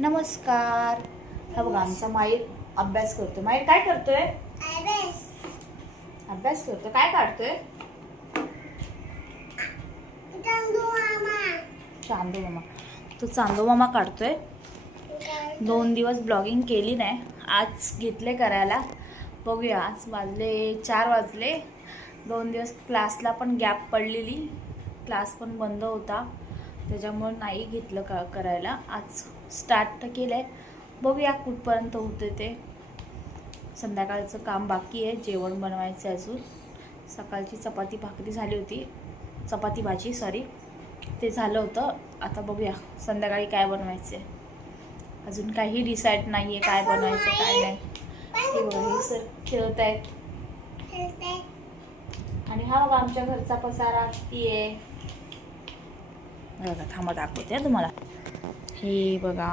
नमस्कार. हा बघा आमचा माईर अभ्यास करतोय. माईर काय करतोय? अभ्यास करतोय. काय काढतोय? चांदू मामा. तो चांदू मामा काढतोय. 2 दिवस ब्लॉगिंग केली नाही, आज घेतले करायला. बघूया, आज वाजले 4 वाजले. 2 दिवस क्लासला पण गॅप पडलेली, क्लास पण बंद होता, त्याच्यामुळे नाही घेतलं करायला. आज स्टार्ट तर केलंय, बघूया कुठपर्यंत होते ते. संध्याकाळचं काम बाकी आहे, जेवण बनवायचं अजून. सकाळची चपाती भाकरी झाली होती, चपाती भाजी सॉरी, ते झालं होतं. आता बघूया संध्याकाळी काय बनवायचं आहे. अजून काही डिसाईड नाही आहे काय बनवायचं काय नाही. हे बघा, हे सर खेळत आहेत. आणि हा बघा आमच्या घरचा पसारा किती आहे बघा. थांबा दाखवते तुम्हाला. हे बघा,